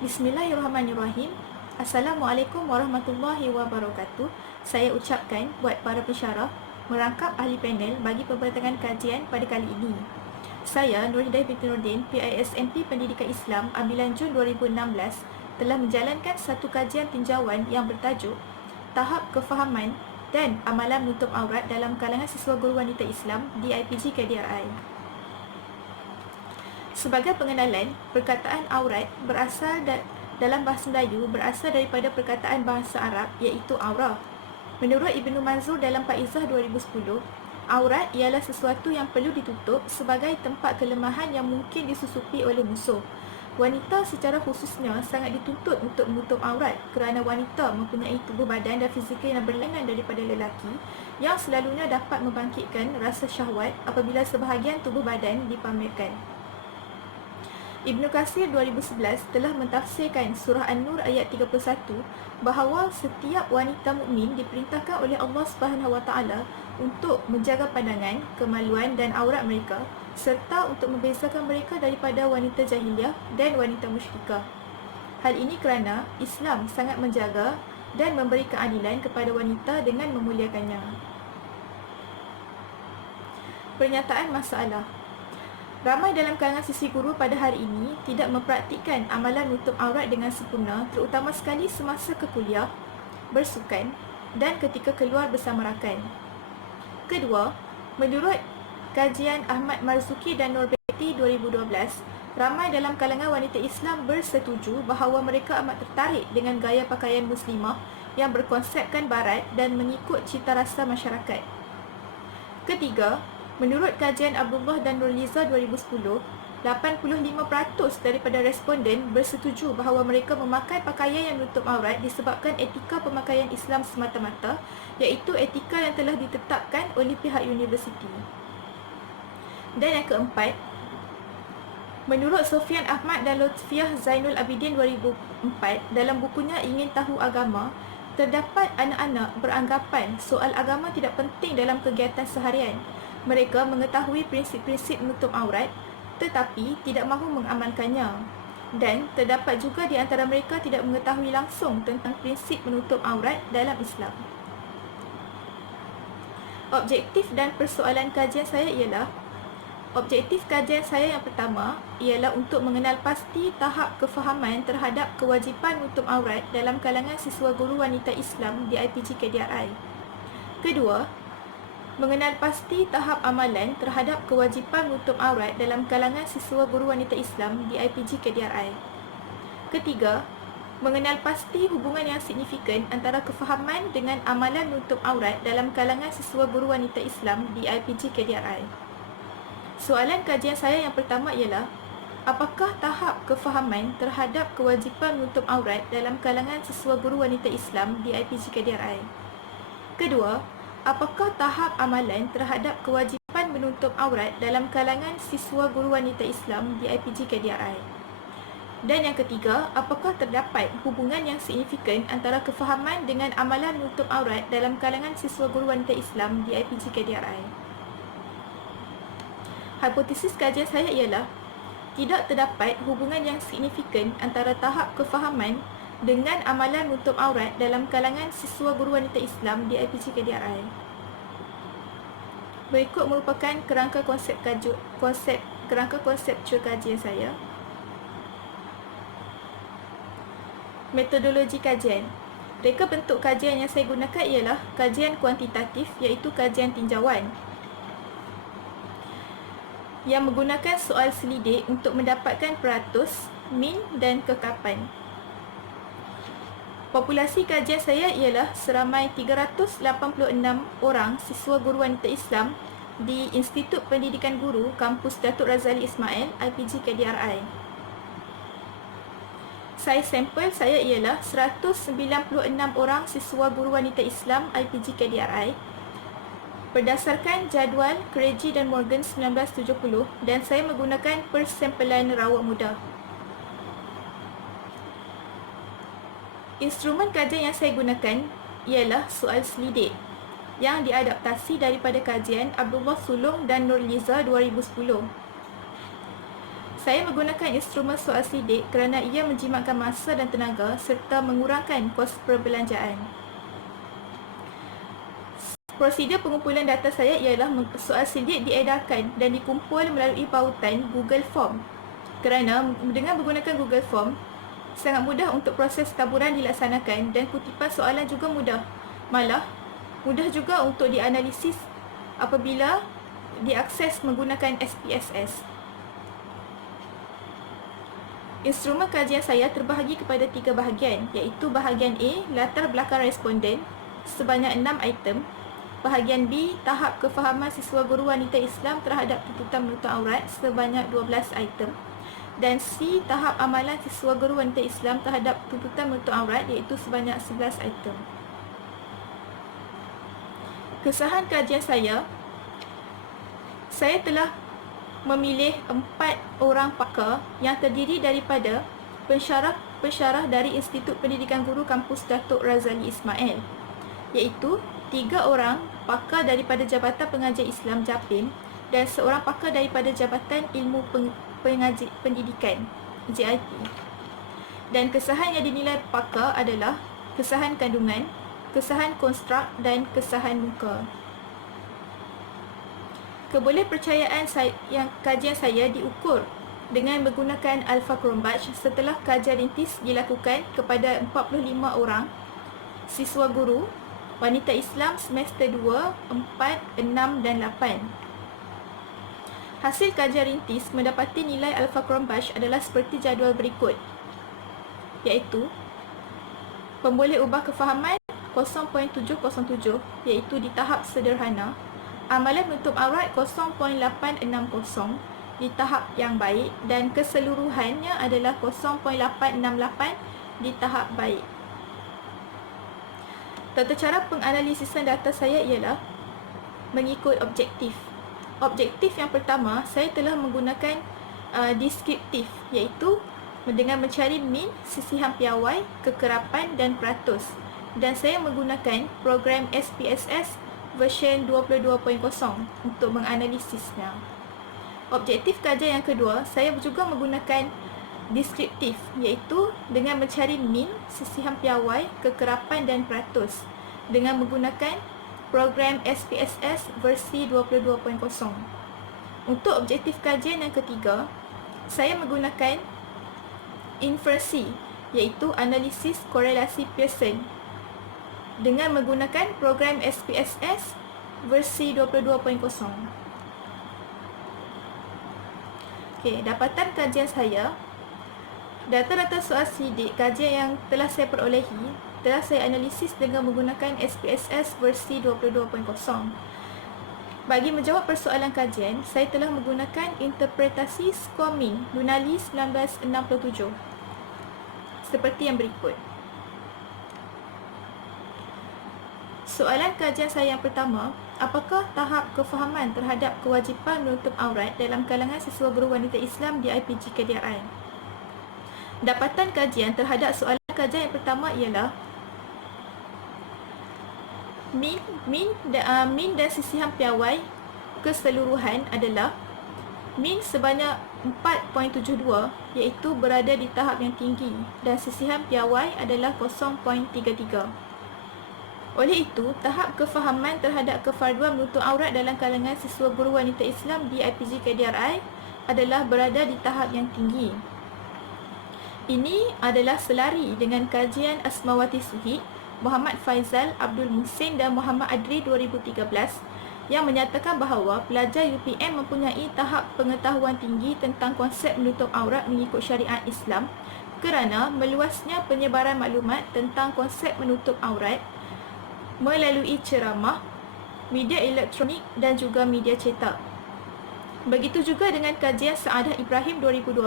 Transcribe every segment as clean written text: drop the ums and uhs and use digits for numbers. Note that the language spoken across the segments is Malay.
Bismillahirrahmanirrahim. Assalamualaikum warahmatullahi wabarakatuh. Saya ucapkan buat para pensyarah, merangkap ahli panel bagi pembentangan kajian pada kali ini. Saya Nur Hidayah binti Nordin, PISMP Pendidikan Islam ambilan Jun 2016, telah menjalankan satu kajian tinjauan yang bertajuk Tahap Kefahaman dan Amalan Menutup Aurat dalam kalangan siswa guru wanita Islam di IPG KDRI. Sebagai pengenalan, perkataan aurat berasal dalam bahasa Melayu berasal daripada perkataan bahasa Arab iaitu aurah. Menurut Ibnu Manzur dalam Faizah 2010, aurat ialah sesuatu yang perlu ditutup sebagai tempat kelemahan yang mungkin disusupi oleh musuh. Wanita secara khususnya sangat dituntut untuk menutup aurat kerana wanita mempunyai tubuh badan dan fizikal yang berlainan daripada lelaki yang selalunya dapat membangkitkan rasa syahwat apabila sebahagian tubuh badan dipamerkan. Ibnu Katsir 2011 telah mentafsirkan surah An-Nur ayat 31 bahawa setiap wanita mukmin diperintahkan oleh Allah Subhanahu Wa Taala untuk menjaga pandangan, kemaluan dan aurat mereka serta untuk membezakan mereka daripada wanita jahiliah dan wanita musyrikah. Hal ini kerana Islam sangat menjaga dan memberi keadilan kepada wanita dengan memuliakannya. Pernyataan masalah. Ramai dalam kalangan sisi guru pada hari ini tidak mempraktikkan amalan menutup aurat dengan sempurna, terutama sekali semasa ke kuliah, bersukan dan ketika keluar bersama rakan. Kedua, menurut kajian Ahmad Marzuki dan Norbeti 2012, ramai dalam kalangan wanita Islam bersetuju bahawa mereka amat tertarik dengan gaya pakaian muslimah yang berkonsepkan barat dan mengikut cita rasa masyarakat. Ketiga, menurut kajian Abdullah dan Nurliza 2010, 85% daripada responden bersetuju bahawa mereka memakai pakaian yang menutup aurat disebabkan etika pemakaian Islam semata-mata, iaitu etika yang telah ditetapkan oleh pihak universiti. Dan yang keempat, menurut Sofian Ahmad dan Lutfiah Zainul Abidin 2004 dalam bukunya Ingin Tahu Agama, terdapat anak-anak beranggapan soal agama tidak penting dalam kegiatan seharian. Mereka mengetahui prinsip-prinsip menutup aurat tetapi tidak mahu mengamalkannya. Dan terdapat juga di antara mereka tidak mengetahui langsung tentang prinsip menutup aurat dalam Islam. Objektif dan persoalan kajian saya ialah Objektif kajian saya yang pertama ialah untuk mengenal pasti tahap kefahaman terhadap kewajipan menutup aurat dalam kalangan siswa guru wanita Islam di IPG KDRI. Kedua, mengenal pasti tahap amalan terhadap kewajipan menutup aurat dalam kalangan siswa guru wanita Islam di IPG KDRI. Ketiga, mengenal pasti hubungan yang signifikan antara kefahaman dengan amalan menutup aurat dalam kalangan siswa guru wanita Islam di IPG KDRI. Soalan kajian saya yang pertama ialah, apakah tahap kefahaman terhadap kewajipan menutup aurat dalam kalangan siswa guru wanita Islam di IPG KDRI? Kedua, apakah tahap amalan terhadap kewajipan menutup aurat dalam kalangan siswa guru wanita Islam di IPG KDRI? Dan yang ketiga, apakah terdapat hubungan yang signifikan antara kefahaman dengan amalan menutup aurat dalam kalangan siswa guru wanita Islam di IPG KDRI? Hipotesis kajian saya ialah, tidak terdapat hubungan yang signifikan antara tahap kefahaman dengan amalan menutup aurat dalam kalangan siswa guru wanita Islam di IPG KDRI. Berikut merupakan kerangka konseptual kajian saya. Metodologi kajian. Reka bentuk kajian yang saya gunakan ialah kajian kuantitatif, iaitu kajian tinjauan yang menggunakan soal selidik untuk mendapatkan peratus, min dan kekapan. Populasi kajian saya ialah seramai 386 orang siswa guru wanita Islam di Institut Pendidikan Guru Kampus Datuk Razali Ismail, IPG KDRI. Saiz sampel saya ialah 196 orang siswa guru wanita Islam IPG KDRI berdasarkan jadual Craigie dan Morgan 1970, dan saya menggunakan persempelan rawat muda. Instrumen kajian yang saya gunakan ialah soal selidik yang diadaptasi daripada kajian Abdullah Sulong dan Nurliza 2010. Saya menggunakan instrumen soal sidik kerana ia menjimatkan masa dan tenaga serta mengurangkan kos perbelanjaan. Prosedur pengumpulan data saya ialah soal sidik diedarkan dan dikumpul melalui pautan Google Form. Kerana dengan menggunakan Google Form, sangat mudah untuk proses taburan dilaksanakan dan kutipan soalan juga mudah. Malah, mudah juga untuk dianalisis apabila diakses menggunakan SPSS. Instrumen kajian saya terbahagi kepada 3 bahagian, iaitu bahagian A, latar belakang responden, sebanyak 6 item. Bahagian B, tahap kefahaman siswa guru wanita Islam terhadap tuntutan menutup aurat, sebanyak 12 item. Dan C, tahap amalan siswa guru wanita Islam terhadap tuntutan menutup aurat, iaitu sebanyak 11 item. Kesahan kajian saya telah memilih 4 orang pakar yang terdiri daripada pensyarah dari Institut Pendidikan Guru Kampus Datuk Razali Ismail, iaitu 3 orang pakar daripada Jabatan Pengajian Islam Japim dan seorang pakar daripada Jabatan Ilmu Pendidikan JIP. Dan kesahan yang dinilai pakar adalah kesahan kandungan, kesahan konstruk dan kesahan muka. Kebolehpercayaan yang kajian saya diukur dengan menggunakan Alpha Cronbach setelah kajian rintis dilakukan kepada 45 orang siswa guru wanita Islam semester 2, 4, 6 dan 8. Hasil kajian rintis mendapati nilai Alpha Cronbach adalah seperti jadual berikut, iaitu pemboleh ubah kefahaman 0.707 iaitu di tahap sederhana, amalan menutup aurat 0.860 di tahap yang baik dan keseluruhannya adalah 0.868 di tahap baik. Tata cara penganalisisan data saya ialah mengikut objektif. Objektif yang pertama, saya telah menggunakan deskriptif, iaitu dengan mencari min, sisihan piawai, kekerapan dan peratus. Dan saya menggunakan program SPSS version 22.0 untuk menganalisisnya. Objektif kajian yang kedua, saya juga menggunakan deskriptif, iaitu dengan mencari min, sisihan piawai, kekerapan dan peratus dengan menggunakan program SPSS versi 22.0. Untuk objektif kajian yang ketiga, saya menggunakan inversi, iaitu analisis korelasi Pearson dengan menggunakan program SPSS versi 22.0. Okey, dapatan kajian saya. Data-data soal sidik kajian yang telah saya perolehi telah saya analisis dengan menggunakan SPSS versi 22.0. Bagi menjawab persoalan kajian, saya telah menggunakan interpretasi skor min Lunali 1967 seperti yang berikut. Soalan kajian saya yang pertama, apakah tahap kefahaman terhadap kewajipan menutup aurat dalam kalangan siswa guru wanita Islam di IPG KDRI? Dapatan kajian terhadap soalan kajian yang pertama ialah min dan sisihan piawai keseluruhan adalah min sebanyak 4.72 iaitu berada di tahap yang tinggi dan sisihan piawai adalah 0.33. Oleh itu, tahap kefahaman terhadap kefarduan menutup aurat dalam kalangan siswa guru wanita Islam di IPG KDRI adalah berada di tahap yang tinggi. Ini adalah selari dengan kajian Asmawati Suhid, Muhammad Faizal, Abdul Muhsin dan Muhammad Adri 2013 yang menyatakan bahawa pelajar UPM mempunyai tahap pengetahuan tinggi tentang konsep menutup aurat mengikut syariat Islam kerana meluasnya penyebaran maklumat tentang konsep menutup aurat melalui ceramah, media elektronik dan juga media cetak. Begitu juga dengan kajian Saadah Ibrahim 2012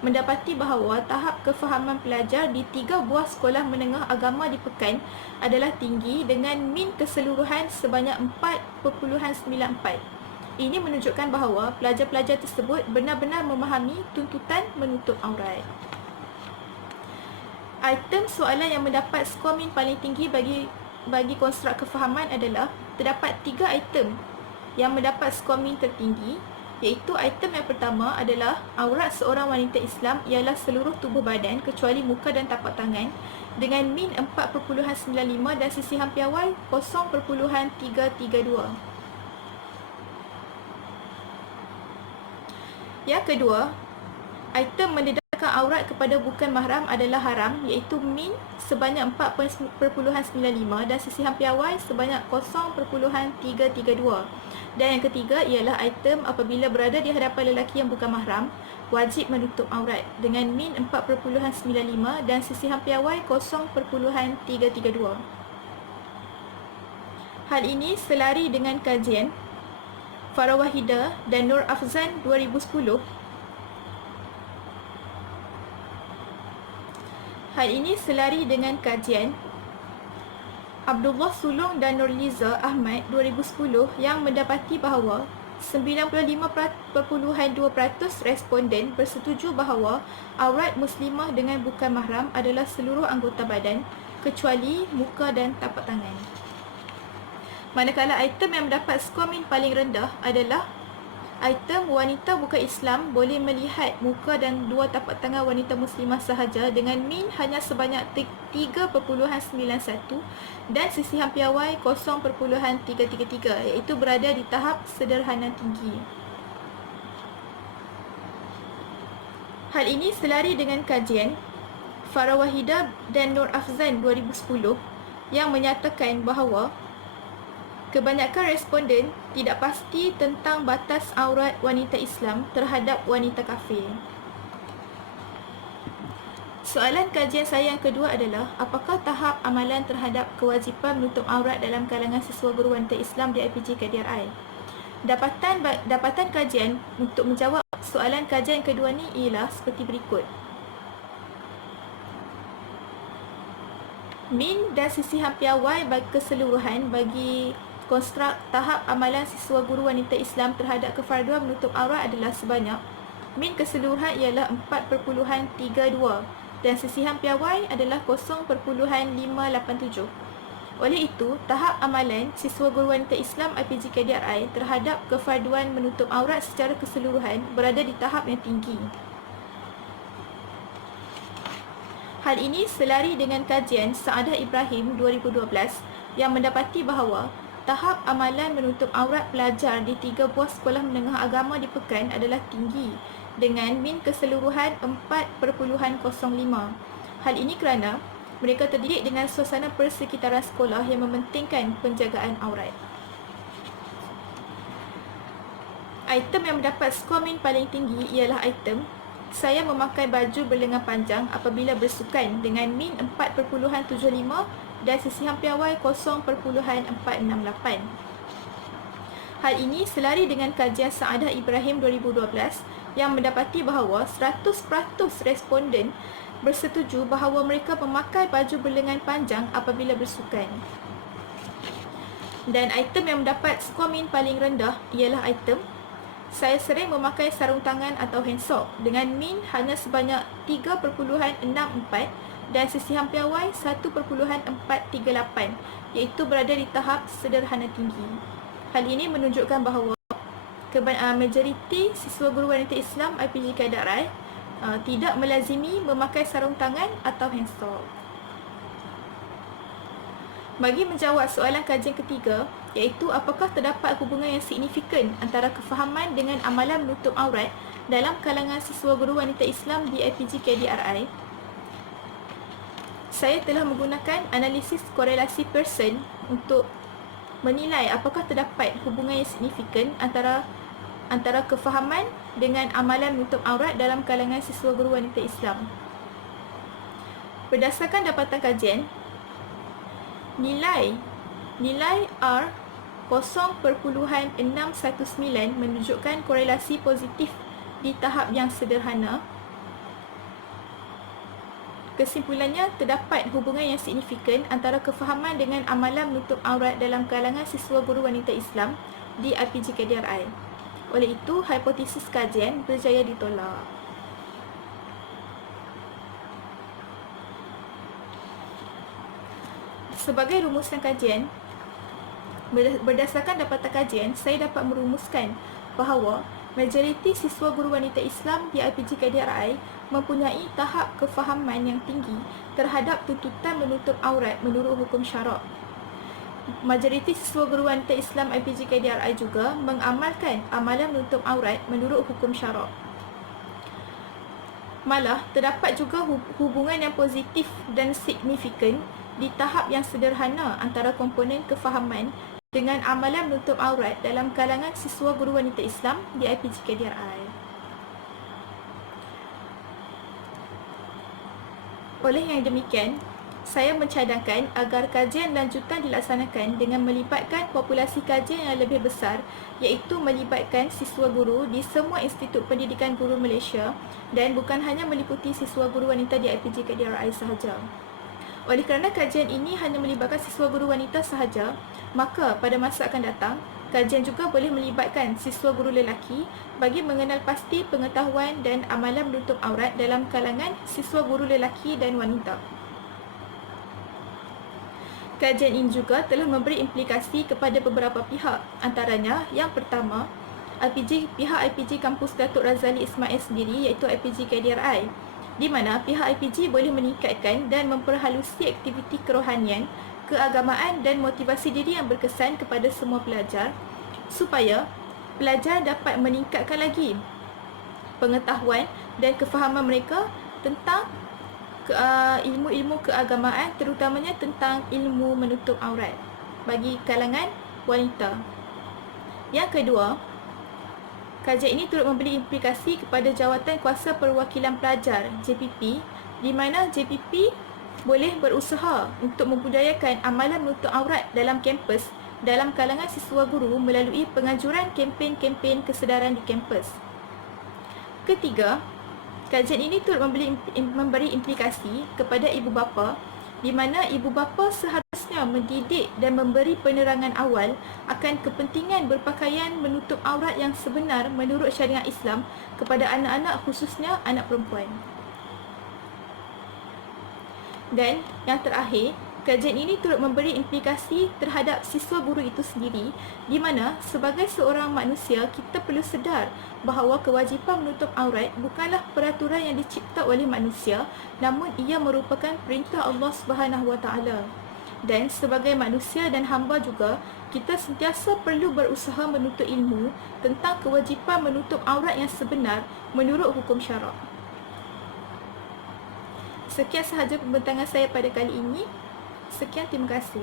mendapati bahawa tahap kefahaman pelajar di 3 buah sekolah menengah agama di Pekan adalah tinggi dengan min keseluruhan sebanyak 4.94. Ini menunjukkan bahawa pelajar-pelajar tersebut benar-benar memahami tuntutan menutup aurat. Item soalan yang mendapat skor min paling tinggi bagi konstruk kefahaman adalah terdapat 3 item yang mendapat skor min tertinggi Iaitu item yang pertama adalah aurat seorang wanita Islam ialah seluruh tubuh badan kecuali muka dan tapak tangan dengan min 4.95 dan sisihan piawai 0.332. Yang kedua, item mendedahkan aurat kepada bukan mahram adalah haram, iaitu min sebanyak 4.95 dan sisihan piawai sebanyak 0.332. Dan yang ketiga ialah item apabila berada di hadapan lelaki yang bukan mahram, wajib menutup aurat dengan min 4.95 dan sisihan piawai 0.332. Hal ini selari dengan kajian Farah Wahida dan Nur Afzan 2010. Hal ini selari dengan kajian Abdullah Sulong dan Nurliza Ahmad 2010 yang mendapati bahawa 95.2% responden bersetuju bahawa aurat muslimah dengan bukan mahram adalah seluruh anggota badan kecuali muka dan tapak tangan. Manakala item yang mendapat skor min paling rendah adalah item wanita bukan Islam boleh melihat muka dan dua tapak tangan wanita muslimah sahaja dengan min hanya sebanyak 3.91 dan sisihan piawai 0.333, iaitu berada di tahap sederhana tinggi. Hal ini selari dengan kajian Farah Wahida dan Nur Afzan 2010 yang menyatakan bahawa kebanyakan responden tidak pasti tentang batas aurat wanita Islam terhadap wanita kafir. Soalan kajian saya yang kedua adalah, apakah tahap amalan terhadap kewajipan menutup aurat dalam kalangan siswa guru wanita Islam di IPG KDRI? Dapatan kajian untuk menjawab soalan kajian yang kedua ni ialah seperti berikut. Min dan sisihan piawai bagi keseluruhan bagi konstruk tahap amalan siswa guru wanita Islam terhadap kefarduan menutup aurat adalah sebanyak min keseluruhan ialah 4.32 dan sisihan piawai adalah 0.587. Oleh itu, tahap amalan siswa guru wanita Islam IPG KDRI terhadap kefarduan menutup aurat secara keseluruhan berada di tahap yang tinggi. Hal ini selari dengan kajian Saadah Ibrahim 2012 yang mendapati bahawa tahap amalan menutup aurat pelajar di 3 buah sekolah menengah agama di Pekan adalah tinggi dengan min keseluruhan 4.05. Hal ini kerana mereka terdidik dengan suasana persekitaran sekolah yang mementingkan penjagaan aurat. Item yang mendapat skor min paling tinggi ialah item saya memakai baju berlengan panjang apabila bersukan dengan min 4.75 dan sisihan piawai 0.468. Hal ini selari dengan kajian Saadah Ibrahim 2012 yang mendapati bahawa 100% responden bersetuju bahawa mereka memakai baju berlengan panjang apabila bersukan. Dan item yang mendapat skor min paling rendah ialah item saya sering memakai sarung tangan atau handsock dengan min hanya sebanyak 3.64 dan sisihan piawai 1.438, iaitu berada di tahap sederhana tinggi. Hal ini menunjukkan bahawa majoriti siswa guru wanita Islam IPG KDRI tidak melazimi memakai sarung tangan atau handsock. Bagi menjawab soalan kajian ketiga, iaitu apakah terdapat hubungan yang signifikan antara kefahaman dengan amalan menutup aurat dalam kalangan siswa guru wanita Islam di IPG KDRI, saya telah menggunakan analisis korelasi Pearson untuk menilai apakah terdapat hubungan yang signifikan antara kefahaman dengan amalan menutup aurat dalam kalangan siswa guru wanita Islam. Berdasarkan dapatan kajian, nilai R 0.619 menunjukkan korelasi positif di tahap yang sederhana. Kesimpulannya, terdapat hubungan yang signifikan antara kefahaman dengan amalan menutup aurat dalam kalangan siswa guru wanita Islam di IPG KDRI. Oleh itu, hipotesis kajian berjaya ditolak. Sebagai rumusan kajian, berdasarkan dapatan kajian, saya dapat merumuskan bahawa Majoriti siswa guru wanita Islam di IPG KDRI mempunyai tahap kefahaman yang tinggi terhadap tuntutan menutup aurat menurut hukum syarak. Majoriti siswa guru wanita Islam IPG KDRI juga mengamalkan amalan menutup aurat menurut hukum syarak. Malah, terdapat juga hubungan yang positif dan signifikan di tahap yang sederhana antara komponen kefahaman dengan amalan menutup aurat dalam kalangan siswa guru wanita Islam di IPG KDRI. Oleh yang demikian, saya mencadangkan agar kajian lanjutan dilaksanakan dengan melibatkan populasi kajian yang lebih besar, iaitu melibatkan siswa guru di semua institut pendidikan guru Malaysia dan bukan hanya meliputi siswa guru wanita di IPG KDRI sahaja. Oleh kerana kajian ini hanya melibatkan siswa guru wanita sahaja, maka pada masa akan datang, kajian juga boleh melibatkan siswa guru lelaki bagi mengenal pasti pengetahuan dan amalan menutup aurat dalam kalangan siswa guru lelaki dan wanita. Kajian ini juga telah memberi implikasi kepada beberapa pihak, antaranya yang pertama, pihak IPG Kampus Datuk Razali Ismail sendiri, iaitu IPG KDRI, di mana pihak IPG boleh meningkatkan dan memperhalusi aktiviti kerohanian, keagamaan dan motivasi diri yang berkesan kepada semua pelajar supaya pelajar dapat meningkatkan lagi pengetahuan dan kefahaman mereka tentang ilmu-ilmu keagamaan, terutamanya tentang ilmu menutup aurat bagi kalangan wanita. Yang kedua, kajian ini turut memberi implikasi kepada Jawatan Kuasa Perwakilan Pelajar JPP, di mana JPP boleh berusaha untuk membudayakan amalan menutup aurat dalam kampus dalam kalangan siswa guru melalui penganjuran kempen-kempen kesedaran di kampus. Ketiga, kajian ini turut memberi implikasi kepada ibu bapa, di mana ibu bapa seharusnya mendidik dan memberi penerangan awal akan kepentingan berpakaian menutup aurat yang sebenar menurut syariat Islam kepada anak-anak, khususnya anak perempuan. Dan yang terakhir, kajian ini turut memberi implikasi terhadap siswa guru itu sendiri, di mana sebagai seorang manusia kita perlu sedar bahawa kewajipan menutup aurat bukanlah peraturan yang dicipta oleh manusia, namun ia merupakan perintah Allah SWT. Dan sebagai manusia dan hamba juga, kita sentiasa perlu berusaha menuntut ilmu tentang kewajipan menutup aurat yang sebenar menurut hukum syarak. Sekian sahaja pembentangan saya pada kali ini. Sekian, terima kasih.